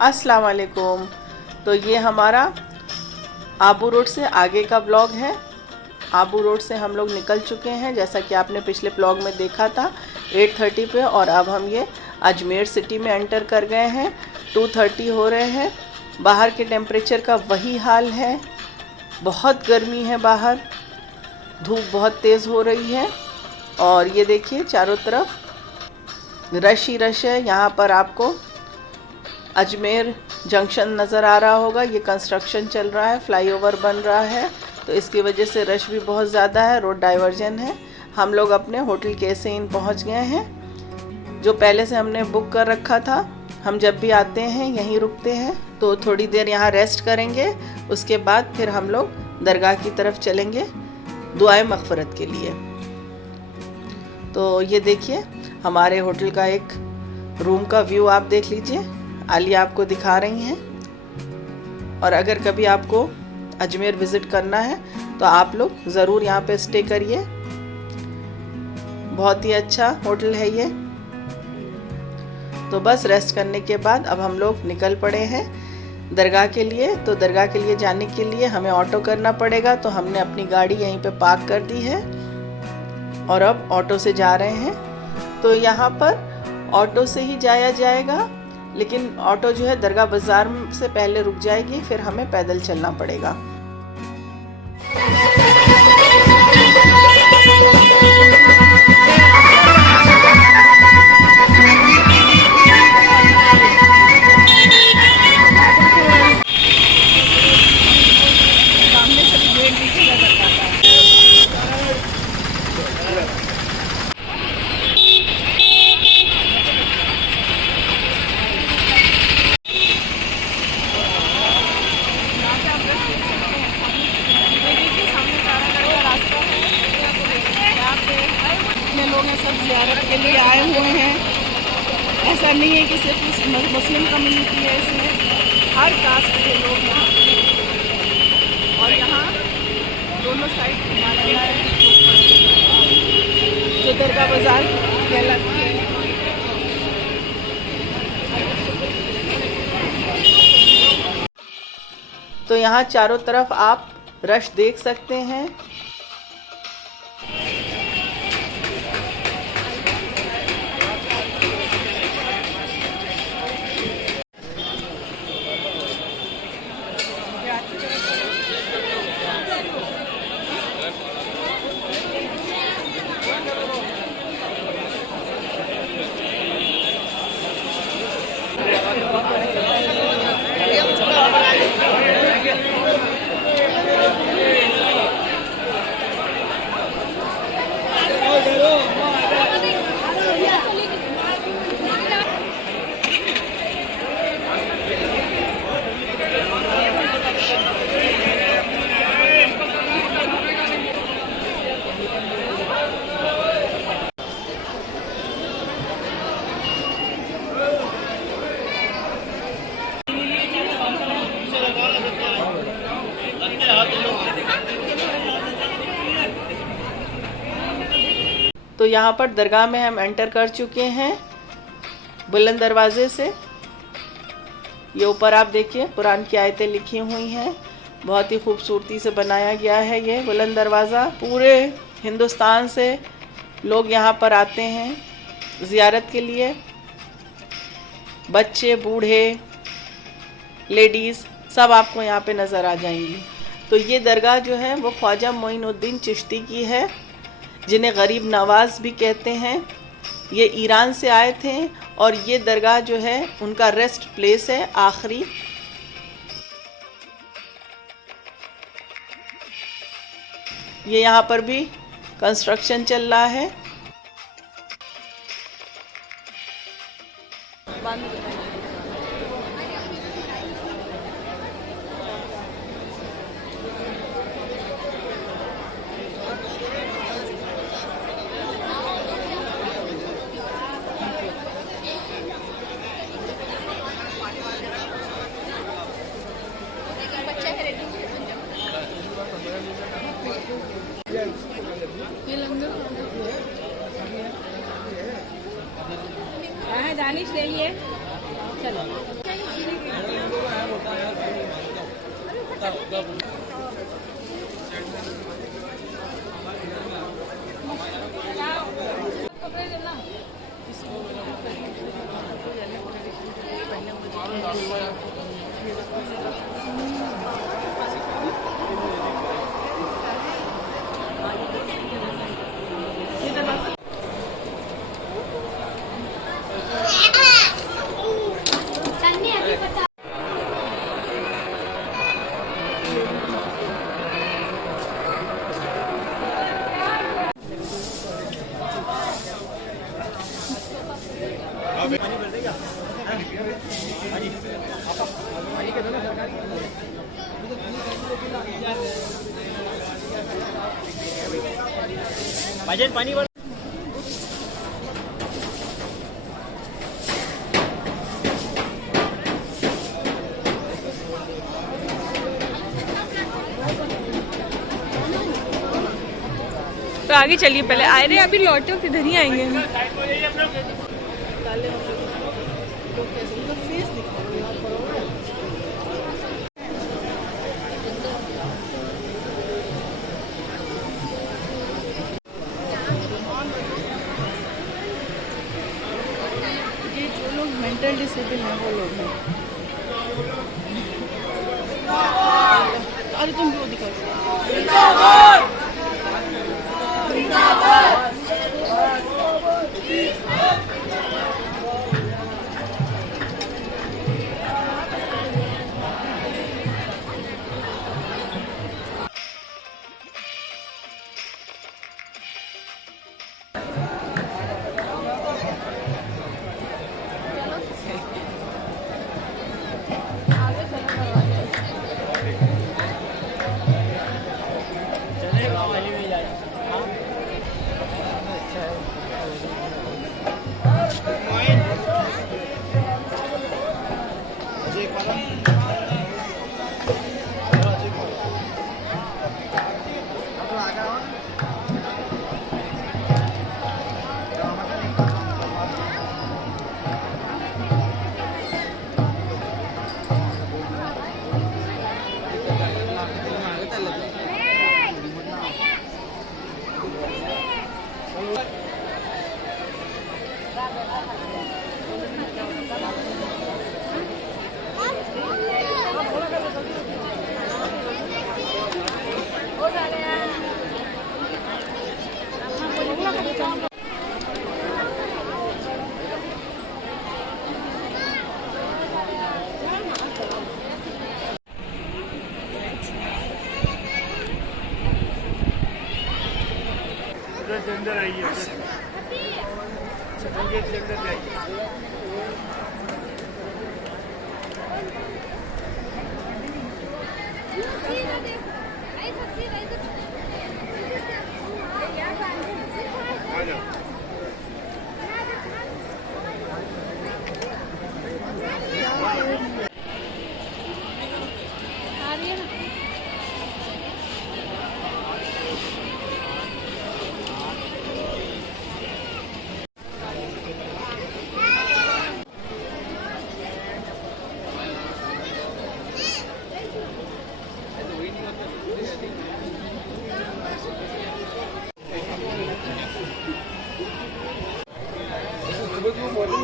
अस्सलाम वालेकुम। तो ये हमारा आबू रोड से आगे का ब्लॉग है। आबू रोड से हम लोग निकल चुके हैं, जैसा कि आपने पिछले ब्लॉग में देखा था 8:30 पे, और अब हम ये अजमेर सिटी में एंटर कर गए हैं। 2:30 हो रहे हैं। बाहर के टेम्परेचर का वही हाल है, बहुत गर्मी है बाहर, धूप बहुत तेज़ हो रही है। और ये देखिए चारों तरफ रश ही रश है। यहाँ पर आपको अजमेर जंक्शन नज़र आ रहा होगा। ये कंस्ट्रक्शन चल रहा है, फ्लाईओवर बन रहा है, तो इसकी वजह से रश भी बहुत ज़्यादा है, रोड डाइवर्जन है। हम लोग अपने होटल कैसे इन पहुँच गए हैं, जो पहले से हमने बुक कर रखा था। हम जब भी आते हैं यहीं रुकते हैं, तो थोड़ी देर यहाँ रेस्ट करेंगे, उसके बाद फिर हम लोग दरगाह की तरफ चलेंगे दुआए मग़फ़िरत के लिए। तो ये देखिए हमारे होटल का एक रूम का व्यू आप देख लीजिए, आलिया आपको दिखा रही हैं। और अगर कभी आपको अजमेर विज़िट करना है तो आप लोग ज़रूर यहाँ पे स्टे करिए, बहुत ही अच्छा होटल है ये। तो बस रेस्ट करने के बाद अब हम लोग निकल पड़े हैं दरगाह के लिए। तो दरगाह के लिए जाने के लिए हमें ऑटो करना पड़ेगा, तो हमने अपनी गाड़ी यहीं पे पार्क कर दी है और अब ऑटो से जा रहे हैं। तो यहाँ पर ऑटो से ही जाया जाएगा, लेकिन ऑटो जो है दरगाह बाज़ार से पहले रुक जाएगी, फिर हमें पैदल चलना पड़ेगा। सब ज़ियारत के लिए आए हुए हैं। ऐसा नहीं है कि सिर्फ मुस्लिम कम्युनिटी है, इसमें हर कास्ट के लोग यहाँ, और यहाँ दोनों साइड माशाल्लाह है जो दरगाह बाज़ार कहलाती है। तो यहाँ चारों तरफ आप रश देख सकते हैं। तो यहाँ पर दरगाह में हम एंटर कर चुके हैं बुलंद दरवाज़े से। ये ऊपर आप देखिए कुरान की आयतें लिखी हुई हैं, बहुत ही खूबसूरती से बनाया गया है ये बुलंद दरवाज़ा। पूरे हिंदुस्तान से लोग यहाँ पर आते हैं ज़ियारत के लिए, बच्चे बूढ़े लेडीज़ सब आपको यहाँ पे नज़र आ जाएंगी। तो ये दरगाह जो है वो ख्वाजा मोइनुद्दीन चिश्ती की है, जिन्हें गरीब नवाज़ भी कहते हैं। ये ईरान से आए थे और ये दरगाह जो है उनका रेस्ट प्लेस है आखिरी। ये यहाँ पर भी कंस्ट्रक्शन चल रहा है। ये लंगर दानिश ले लिए चलो। पानी भर तो आगे चलिए, पहले आए रहे अभी लौटे हो किधर ही आएंगे हम। ये जो लोग मेंटल डिसेबल हैं वो लोग हैं। अरे तुम वो दिखाओ। अंदर आइए, गेट के अंदर जाइए।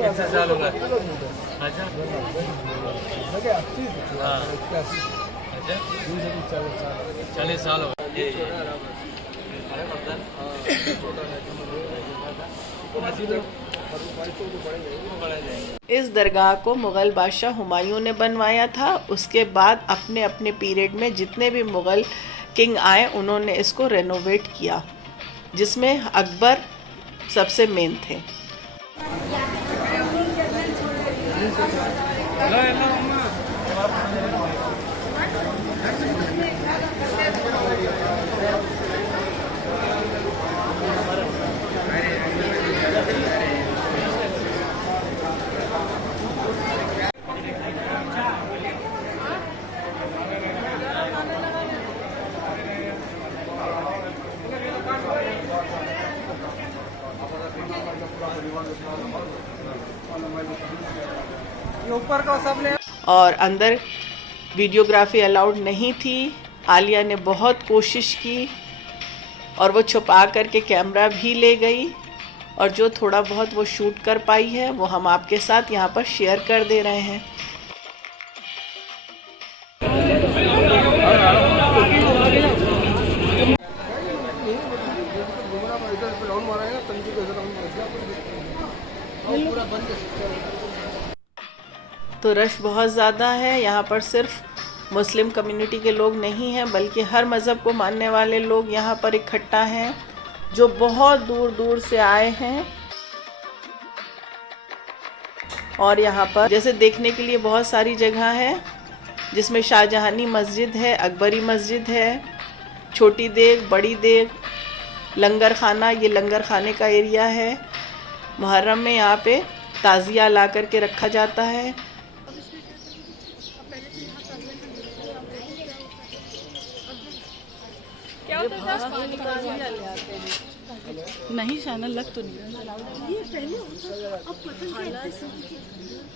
कितने साल होगा? अच्छा हाँ, अच्छा 40 साल हो गए। इस दरगाह को मुग़ल बादशाह हुमायूं ने बनवाया था। उसके बाद अपने अपने पीरियड में जितने भी मुग़ल किंग आए उन्होंने इसको रेनोवेट किया, जिसमें अकबर सबसे मेन थे। ऊपर का सब ले। और अंदर वीडियोग्राफी अलाउड नहीं थी, आलिया ने बहुत कोशिश की और वो छुपा करके कैमरा भी ले गई, और जो थोड़ा बहुत वो शूट कर पाई है वो हम आपके साथ यहाँ पर शेयर कर दे रहे हैं। तो रश बहुत ज़्यादा है। यहाँ पर सिर्फ मुस्लिम कम्युनिटी के लोग नहीं हैं, बल्कि हर मज़हब को मानने वाले लोग यहाँ पर इकट्ठा हैं, जो बहुत दूर दूर से आए हैं। और यहाँ पर जैसे देखने के लिए बहुत सारी जगह है, जिसमें शाहजहानी मस्जिद है, अकबरी मस्जिद है, छोटी देग, बड़ी देग, लंगर खाना, ये लंगर खाने का एरिया है। मुहर्रम में यहाँ पे ताज़िया ला करके रखा जाता है। क्या होता था? नहीं शाना लग तो नहीं ये पहले अब पतंग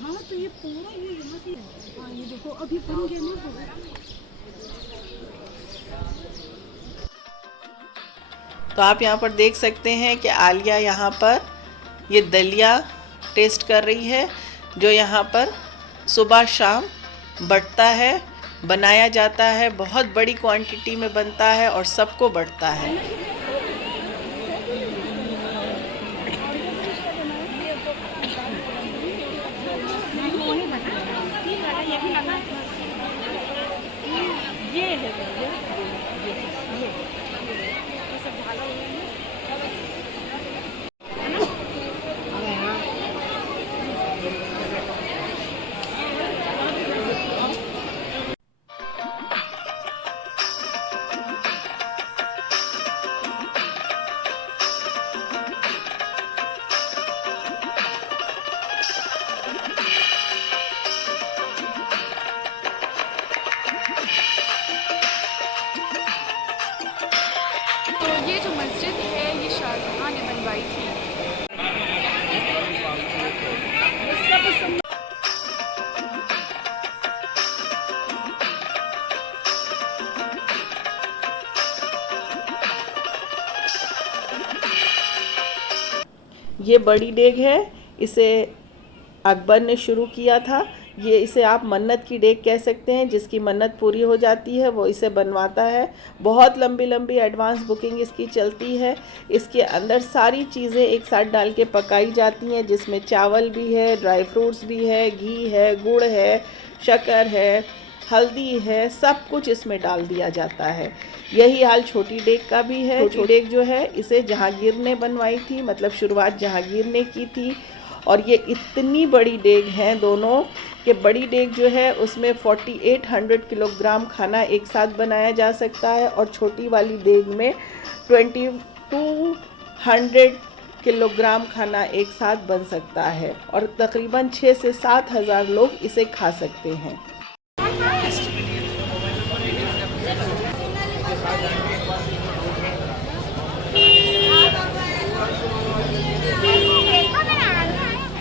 हाँ तो ये पूरा ये यहाँ से हाँ ये देखो अभी बन गया ना। तो आप यहाँ पर देख सकते हैं कि आलिया यहाँ पर ये दलिया टेस्ट कर रही है, जो यहाँ पर सुबह शाम बंटता है, बनाया जाता है, बहुत बड़ी क्वांटिटी में बनता है और सबको बंटता है। ये जो मस्जिद है ये शाहजहां ने बनवाई थी। ये बड़ी डेग है, इसे अकबर ने शुरू किया था। ये इसे आप मन्नत की डेग कह सकते हैं, जिसकी मन्नत पूरी हो जाती है वो इसे बनवाता है। बहुत लंबी लंबी एडवांस बुकिंग इसकी चलती है। इसके अंदर सारी चीज़ें एक साथ डाल के पकाई जाती हैं, जिसमें चावल भी है, ड्राई फ्रूट्स भी है, घी है, गुड़ है, शक्कर है, हल्दी है, सब कुछ इसमें डाल दिया जाता है। यही हाल छोटी डेग का भी है। छोटी डेग जो है इसे जहांगीर ने बनवाई थी, मतलब शुरुआत जहांगीर ने की थी। और ये इतनी बड़ी डेग हैं दोनों कि बड़ी डेग जो है उसमें 4800 किलोग्राम खाना एक साथ बनाया जा सकता है, और छोटी वाली डेग में 2200 किलोग्राम खाना एक साथ बन सकता है, और तकरीबन 6 से 7 हज़ार लोग इसे खा सकते हैं।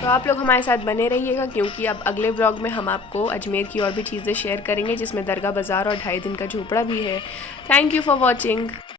तो आप लोग हमारे साथ बने रहिएगा, क्योंकि अब अगले व्लॉग में हम आपको अजमेर की और भी चीज़ें शेयर करेंगे, जिसमें दरगाह बाज़ार और 2.5 दिन का झोपड़ा भी है। Thank you for watching.